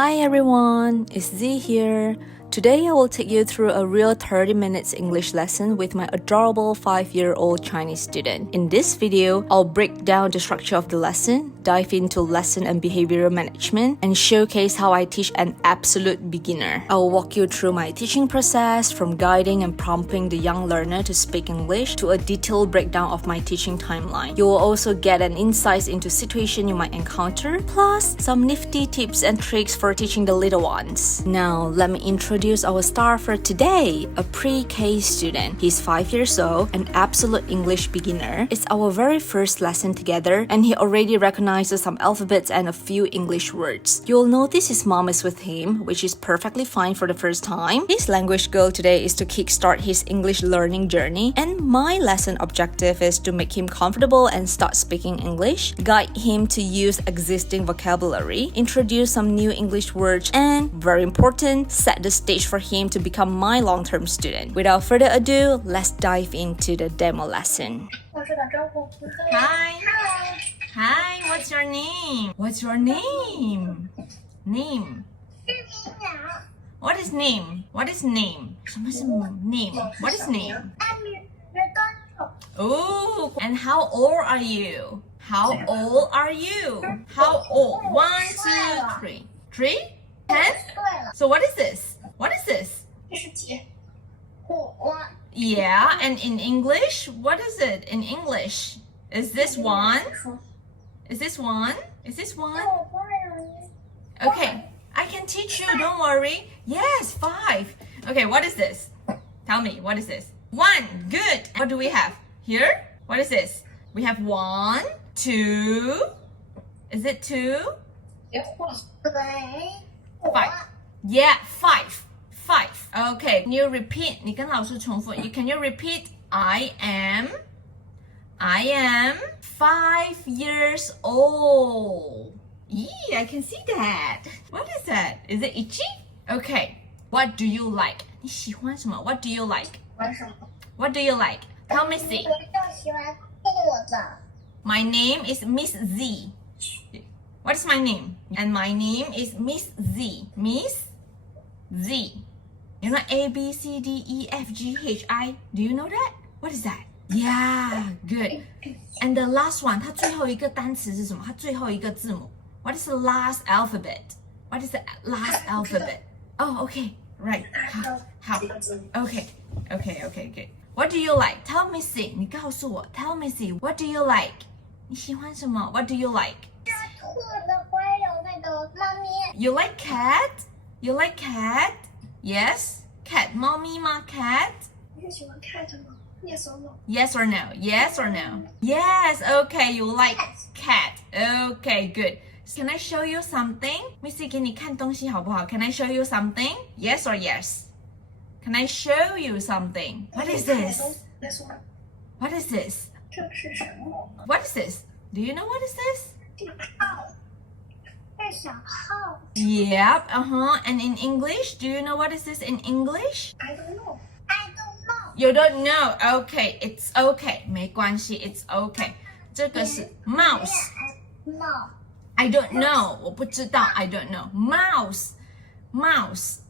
Hi everyone, it's Z here. Today I will take you through a real 30 minutes English lesson with my adorable 5-year-old Chinese student. In this video, I'll break down the structure of the lesson, dive into lesson and behavioral management, and showcase how I teach an absolute beginner. I will walk you through my teaching process, from guiding and prompting the young learner to speak English to a detailed breakdown of my teaching timeline. You will also get an insight into situations you might encounter, plus some nifty tips and tricks for teaching the little ones. Now, let me introduce our star for today, a pre-K student. He's 5 years old, an absolute English beginner. It's our very first lesson together, and he already recognizes some alphabets and a few English words. You'll notice his mom is with him, which is perfectly fine for the first time. His language goal today is to kickstart his English learning journey, and my lesson objective is to make him comfortable and start speaking English, guide him to use existing vocabulary, introduce some new English words, and, very important, set the stage for him to become my long-term student. Without further ado, let's dive into the demo lesson. Hi. Hi, what's your name? What's your name? Name. What is name? What is name? 什么是 name? What is name? Oh, and how old are you? How old are you? How old? 1, 2, 3. 3? 10? So what is this? What is this? Yeah, and in English, what is it in English? Is this 1? Is this 1? Is this 1? Okay, I can teach you, don't worry. Yes, 5. Okay, what is this? Tell me, what is this? 1, good. What do we have? Here? What is this? We have 1, 2. Is it 2? 5. Yeah, 5. 5. Okay, can you repeat? 你跟老师重复. Can you repeat? I am 5 years old. Yee, I can see that. What is that? Is it itchy? Okay. What do you like? 你喜欢什么? What do you like? What do you like? Tell me, see. My name is Miss Z. What is my name? And my name is Miss Z. Miss Z. You know A, B, C, D, E, F, G, H, I. Do you know that? What is that? Yeah, good. And the last one, 它最后一个单词是什么？它最后一个字母。What is the last alphabet? What is the last alphabet? Oh, okay. Right. How? Okay, good. What do you like? Tell me, see. 你告诉我。Tell me, see. What do you like? 你喜欢什么？ What do you like? You like cat? You like cat? Yes? Cat. 猫咪吗 Cat? Yes or no? Yes or no? Yes or no? Yes. Okay, you like cat. Okay, good. Can I show you something? Missy 给你看东西好不好? Can I show you something? Yes or yes? Can I show you something? What is this? What is this? What is this? Do you know what is this? Yep, And in English, do you know what is this in English? I don't know. You don't know? Okay, it's okay. 没关系 it's okay. 这个是 mouse. I don't know. 我不知道 I don't know. Mouse. Mouse.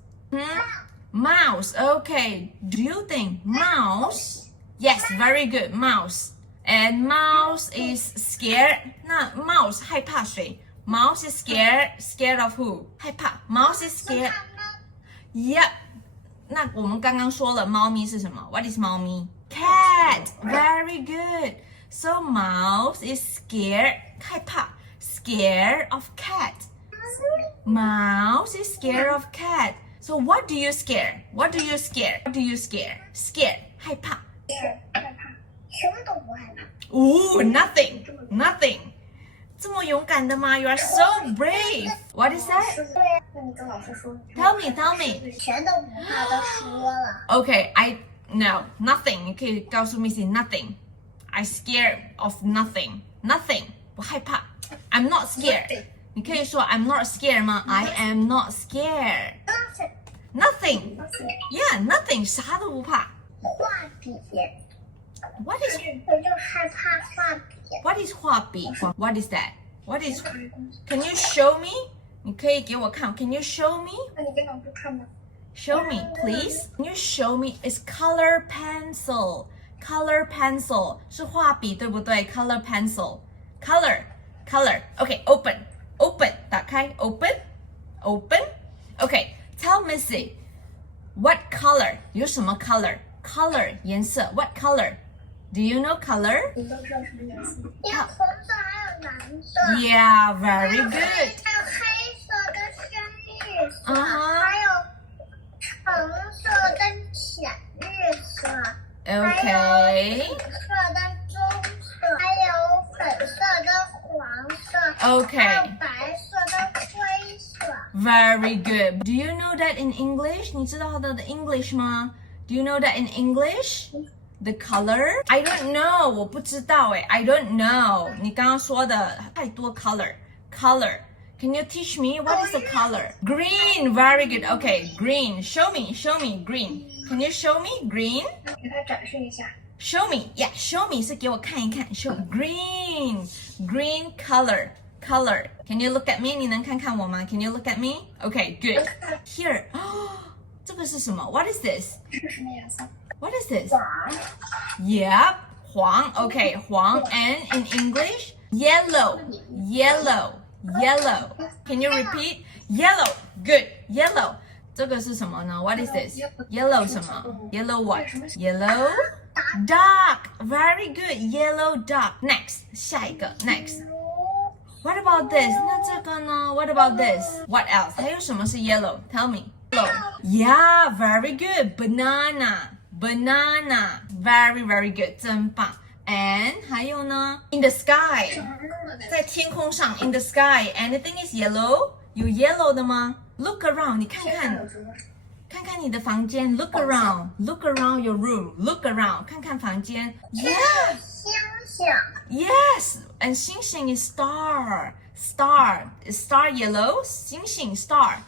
Okay. Do you think mouse? Yes, very good. Mouse. And mouse is scared. 那 mouse 害怕谁? Mouse is scared of who? 害怕 Mouse is scared. Yep. 那我们刚刚说了猫咪是什么? What is 猫咪? Cat. Very good. So mouse is scared. 害怕 Scared of cat. Mouse is scared of cat. So what do you scare? What do you scare? What do you scare? Scared. 害怕 Ooh, nothing. 这么勇敢的吗? You are so brave. What is that? Tell me. Okay, no, nothing. 你可以告诉 Missy nothing. I scared of nothing. Nothing. 我害怕 I'm not scared. 你可以说 I'm not scared 吗? I am not scared. Nothing. Yeah, nothing. 啥都不怕。What is 我就害怕画笔。画笔? What is that? What is? Can you show me? 你可以给我看 Can you show me? 那你给老师看吧。Show me, please. Can you show me? It's color pencil. Color pencil 是画笔，对不对 ？Color pencil. Color. Okay, open. 打开 Open. Okay, tell Missy. What color? 有什么 color? Color 颜色 What color? Do you know color? 你都知道什么颜色？有红色，还有蓝色。Yeah, very 还 good. 有黑色跟深绿色， Uh-huh. 还有橙色跟浅绿色， Okay. 紫色跟棕色，还有粉色跟黄色， Okay. 还有白色跟灰色。 Very good. Do you know that in English? 你知道它的 English 吗？ Do you know that in English? The color? I don't know. 我不知道哎。I don't know. 你刚刚说的太多 color. Can you teach me what is the color? Green. Very good. Okay, green. Show me. Green. Can you show me green? 给他展示一下。Show me. Yeah, show me 是给我看一看。Show green color. Can you look at me? 你能看看我吗？ Can you look at me? Okay, good. Here. 这个是什么？ What is this? 这是什么颜色？ What is this? 黄。 Yep, 黄. Okay, 黄 and in English, yellow. Can you repeat? Yellow. Good. Yellow. 这个是什么呢？ What is this? Yellow 什么？ Yellow what? Yellow duck. Very good. Yellow duck. Next. 下一个 Next. What about this? 那这个呢？ What about this? What else? 还有什么是 yellow? Tell me. Yellow. Yeah, very good. Banana. Very, very good. 真棒。And 还有呢 In the sky. 在天空上 In the sky. Anything is yellow? 有 yellow 的吗？ Look around. 你看看你的房间 Look around your room. Look around. 看看房间 Yeah. 星星， Yes. And 星星 is star. Is star yellow? 星星 star.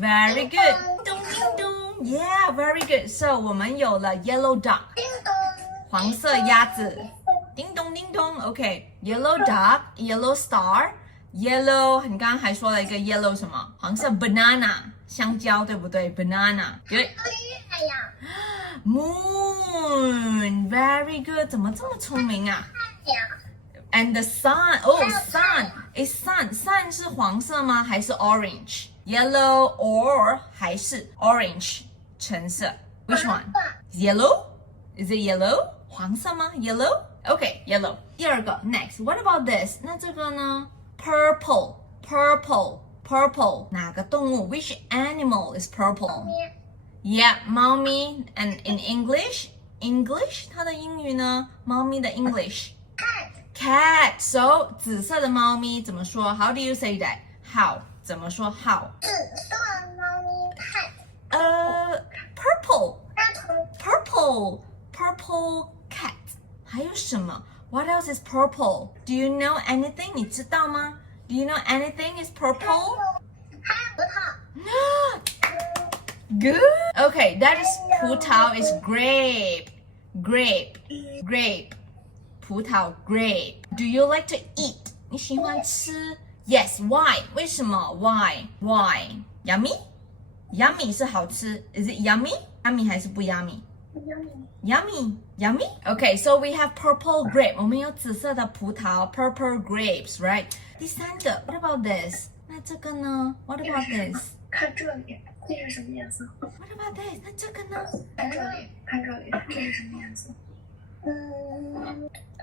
Very good. 咚叮咚 Yeah, very good. So 我们有了 yellow duck. 叮咚，黄色鸭子。叮咚叮咚 OK. Yellow duck, yellow star, yellow 你刚刚还说了一个 yellow 什么？黄色 banana 香蕉对不对 Banana. Good. 月亮， Moon. Very good. 怎么这么聪明啊？太阳， And the sun. Oh, sun. Is sun. Sun 是黄色吗？还是 orange? Yellow or 还是 orange 橙色 Which one? Yellow? Is it yellow? 黄色吗 Yellow? Okay, yellow. 第二个 Next. What about this? 那这个呢 Purple. Purple. 哪个动物 Which animal is purple? Yeah, 猫咪 And in English? English 它的英语呢猫咪的 English Cat. So 紫色的猫咪怎么说 How do you say that? How 怎么说 How? 紫色猫咪看， Purple. 那从 Purple cat. 还有什么 What else is purple? Do you know anything? 你知道吗 Do you know anything is purple? 还有葡萄， Good. Okay, that is 葡萄 is grape.葡萄 grape. Do you like to eat? 你喜欢吃 Yes, why? 为什么 Why? Yummy 是好吃 Is it yummy? Yummy 还是不 yummy? Yummy. Okay, so we have purple grape. 我们有紫色的葡萄 Purple grapes, right? 第三个 What about this? 那这个呢 What about this? 看这里，这是什么颜色？ What about this? 那这个呢看这里，这是什么颜色？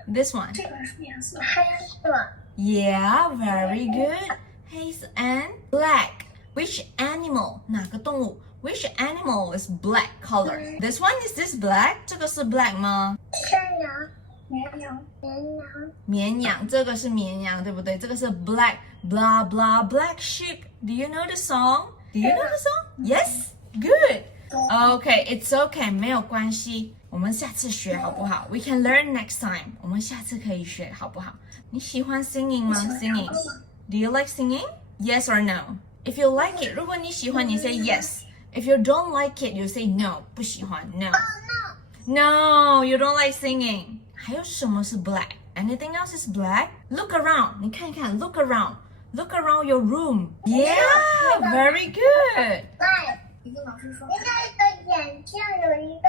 This one. 这个是什么颜色？黑色， Yeah, very good. Haze and black. Which animal? 哪个动物 Which animal is black color? This one is this black? 这个是 black 吗？山羊，绵羊。绵羊，这个是绵羊，对不对？这个是 black, blah blah black sheep. Do you know the song? Do you know the song? Yes, good. Okay, it's okay. 没有关系，我们下次学好不好？We can learn next time. 我们下次可以学好不好？你喜欢 singing 吗 ？Singing. Do you like singing? Yes or no? If you like it, 如果你喜欢，你 say yes. If you don't like it, you say no. 不喜欢 no. No, you don't like singing. 还有什么是 black? Anything else is black? Look around. 你看一看 look around. Look around your room. Yeah, very good. 来，一个老师说，你看你的眼镜有一个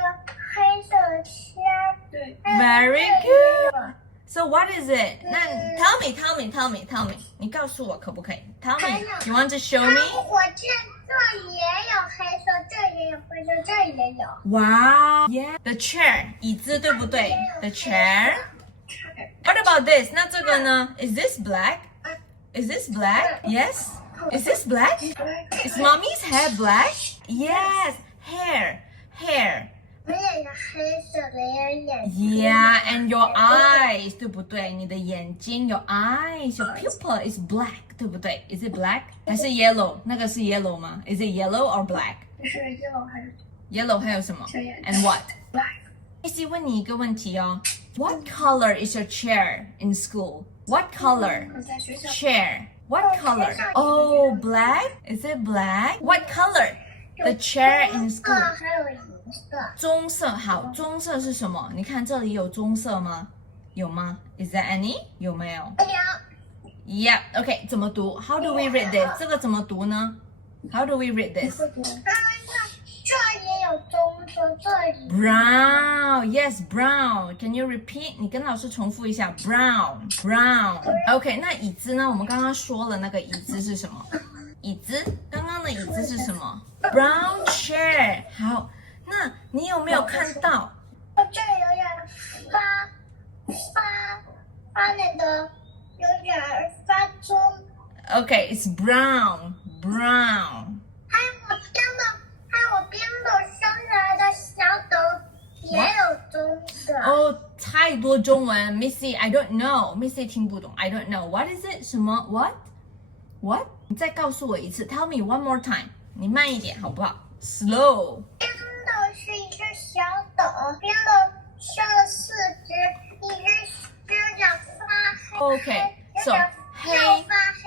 黑色的圈儿。对， Very good. So what is it? 那 tell me. 你告诉我可不可以 ？Tell me. You want to show me? 火箭这也有黑色，这也有灰色，这也有。 Wow. Yeah. The chair. 椅子对不对 ？The chair. What about this? 那这个呢 ？Is this black? Is this black? Yes. Is this black? Is mommy's hair black? Yes. Hair. 我也是黑色的，也有眼睛。 Yeah, and your eyes, 对不对？你的眼睛 your eyes, your pupil is black, 对不对？ Is it black? 还是 yellow? 那个是 yellow 吗？ Is it yellow or black? 是 yellow 还是 Yellow 还有什么小眼睛 ？And what? black？ Missy 问你一个问题哦。What color is your chair in school? What color? 你在学校 Chair. What color? Oh, black? Is it black? What color? The chair in 这 school. 还有银色。棕色，好，棕色是什么？你看这里有棕色吗？有吗 ？Is there any？ 有没有有。 ？Yep. Okay. 怎么读 ？How do we read this？ 这个怎么读呢 ？How do we read this？ 这也有棕色，这里 Brown. Yes, brown. Can you repeat？ 你跟老师重复一下 brown. OK， 那椅子呢？我们刚刚说了那个椅子是什么？椅子，刚刚的椅子是什么 ？Brown chair。好，那你有没有看到？这有点发那个，有点发棕。 Okay, it's brown. 还有我冰斗生下来的小狗也有棕色。哦，太多中文 ，Missy, I don't know. Missy 听不懂 ，I don't know. What is it? 什么 ？What？你再告诉我一次 ，Tell me one more time. 你慢一点好不好 ？Slow. 冰斗是一只小狗，冰斗生了4只，一只指甲发黑。 Okay, so 黑又发黑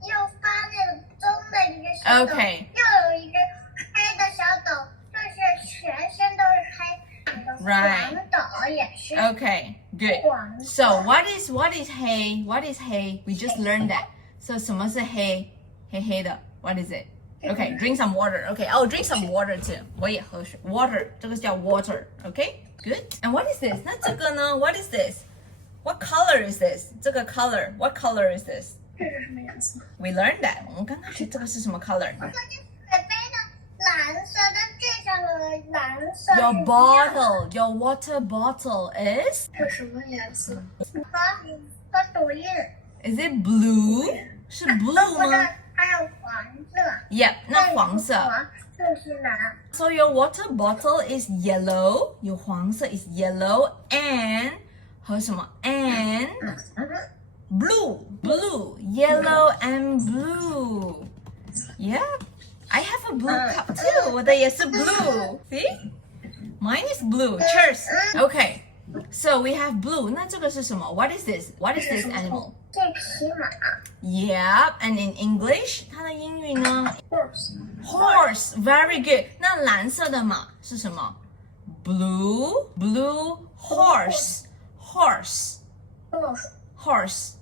又发那个棕的一只小狗。 Okay. 又有一只黑的小狗，就是全身都是黑。 Right. 黄狗也是。 Okay, good. 黄 So what is hay? What is hay? We just learned that. So 什么是黑？黑黑的 What is it? Okay, drink some water. Okay, I'll drink some water too. 我也喝水 Water. 这个叫 water. Okay, good. And what is this? 那这个呢 What is this? What color is this? 这个 color. What color is this? 这是什么颜色？ We learned that. 我们刚刚学这个是什么 color? 这是水杯的蓝色，但这上的蓝色 Your 是 bottle. Your water bottle is? 这是什么颜色？和手印。 Is it blue? 是 blue 吗还有黄色。 ？Yep, 那黄色。这是蓝。 So your water bottle is yellow. 有黄色 is yellow and 和什么 and blue, yellow and blue. Yeah, I have a blue cup too. 我的也是 blue. See? Mine is blue. Cheers. Okay. So we have blue. 那这个是什么 What is this? What is this animal? 这匹马。 Yep. And in English, 它的英语呢 horse Horse, very good. 那蓝色的马是什么 Blue horse. Horse.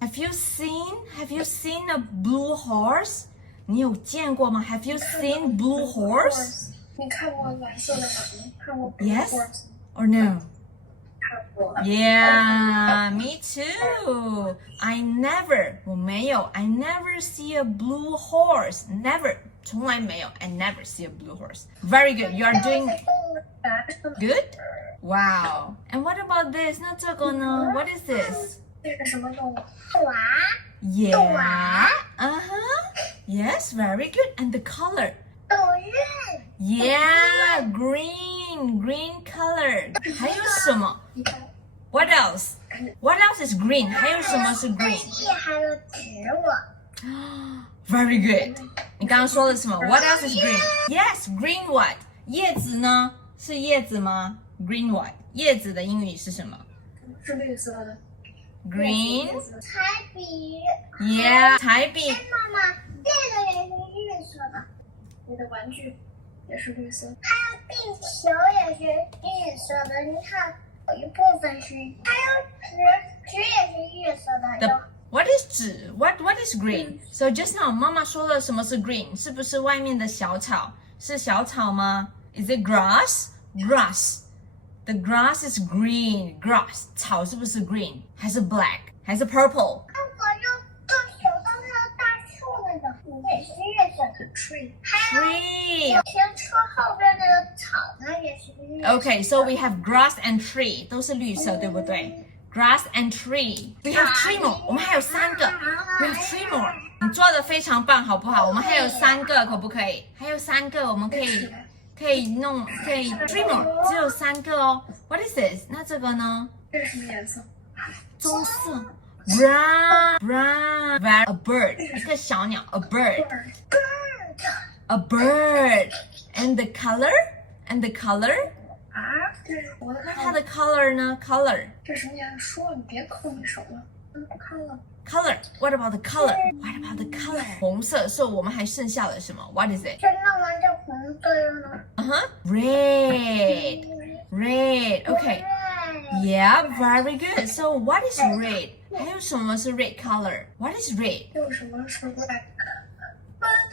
Have you seen a blue horse? 你有见过吗 Have you seen blue horse? 你看过蓝色的马吗？看过 blue Yes horse 吗 or no? 看过。 Yeah, me too.我没有 I never see a blue horse. Never. 从来没有 I never see a blue horse. Very good. You are doing good? Wow. And what about this? 那这个呢 What is this? 这是什么动物？娃。 Yeah. Yes, very good. And the color? 斗韵。 Yeah, green color. 还有什么你看， What else? What else is green? 还有什么是 green? 还有植物。 Very good. 你刚刚说了什么 What else is green? Yes, green what? 叶子呢？是叶子吗 Green what? 叶子的英语是什么是绿色的。 Green? 彩笔。 Yeah, 彩笔。妈妈，这个也是绿色的。你的玩具也是绿色。还有地球也是绿色的，你看有一部分是，还有纸也是绿色的。有 What is 纸 What is green? So just now 妈妈说了什么是 green？ 是不是外面的小草？是小草吗 ？Is it grass? Grass. The grass is green. Grass 草是不是 green？ 还是 black？ 还是 purple？ 那我就更手到那个大树那个，也是绿色的 tree。还有 Tree. 停车后边那个草呢，也是绿色。Okay, so we have grass and tree 都是绿色，对不对？Grass and tree. We have three more. 我们还有3个。We have 3 more. 你做的非常棒，好不好？我们还有3个，可不可以？还有3个，我们可以 3 more， 只有3个哦。What is this？ 那这个呢？这是什么颜色？棕色。Brown. A bird. 一个小鸟。A bird. A bird. And the color? 啊，这是我的那它的 color 呢 ？Color. 这是什么颜色？说了，你别抠你手了。我看了。Color. What about the color? What about the color? 红色，所以我们还剩下了什么 ？What is it? 这弄完这红色了。Red. Okay. Yeah, very good. So what is red? 还有什么是 red color? What is red? 有什么是 black？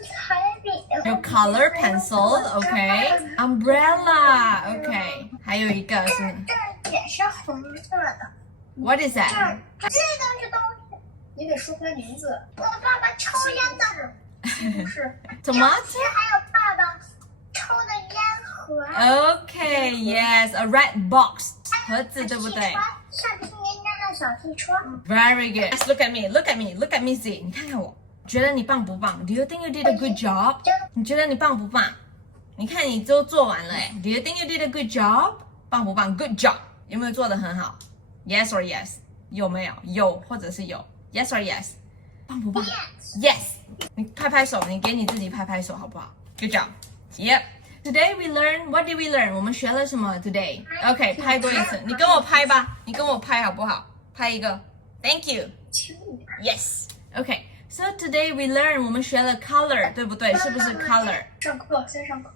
彩笔。有 color pencil, okay. Umbrella, okay. 还有一个是这也是红色的。What is that? 这个是东西。你得说出来名字。我爸爸抽烟的。不是。什么？其实还有爸爸抽的烟盒。Okay, yes, a red box. 盒子对不对橡皮泥那个小汽车。？Very good. Look at me, look at me, look at me, Z. 你看看我，觉得你棒不棒 ？Do you think you did a good job? 你觉得你棒不棒？你看你都做完了哎。Do you think you did a good job? 棒不棒 ？Good job. 有没有做得很好 ？Yes or yes? 有没有？有或者是有 ？Yes or yes? 棒不棒 ？Yes. 你拍拍手，你给你自己拍拍手好不好 ？Good job. Yep. Today we learn. What did we learn? 我们学了什么 today? Okay, 拍多一次。你跟我拍吧，你跟我拍好不好？拍一个。Thank you. 轻一点。 Yes. Okay. So today we learn. 我们学了 color， 对不对？是不是 color？ 上课，先上课。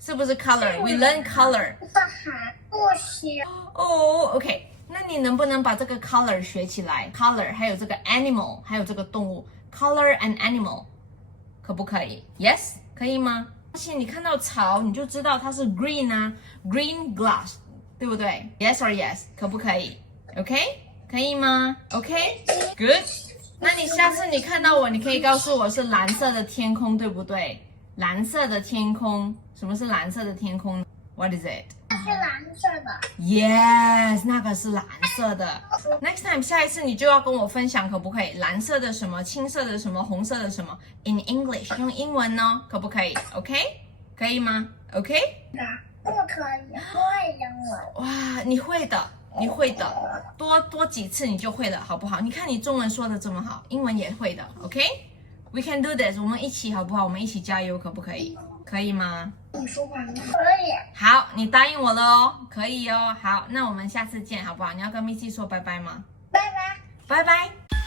是不是 color? We learn color. 这还不行。哦 ，OK， 那你能不能把这个 color 学起来 ？color 还有这个 animal， 还有这个动物 ，color and animal， 可不可以 ？Yes， 可以吗？而且你看到草，你就知道它是 green 啊 ，green glass， 对不对 ？Yes or yes， 可不可以 ？OK， 可以吗 ？OK，Good。那你下次你看到我，你可以告诉我是蓝色的天空，对不对？蓝色的天空，什么是蓝色的天空 ？What is it？是蓝色的。 Yes， 那个是蓝色的。Next time， 下一次你就要跟我分享，可不可以？蓝色的什么，青色的什么，红色的什么 ？In English， 用英文呢，可不可以 ？OK， 可以吗 ？OK？ 不可以，不会英文。哇，你会的，你会的，多几次你就会了，好不好？你看你中文说的这么好，英文也会的 ，OK？We can do this， 我们一起好不好？我们一起加油，可不可以？可以吗？你说话呢？可以。好，你答应我了哦，可以哦。好，那我们下次见，好不好？你要跟 Missy 说拜拜吗？拜拜。拜拜。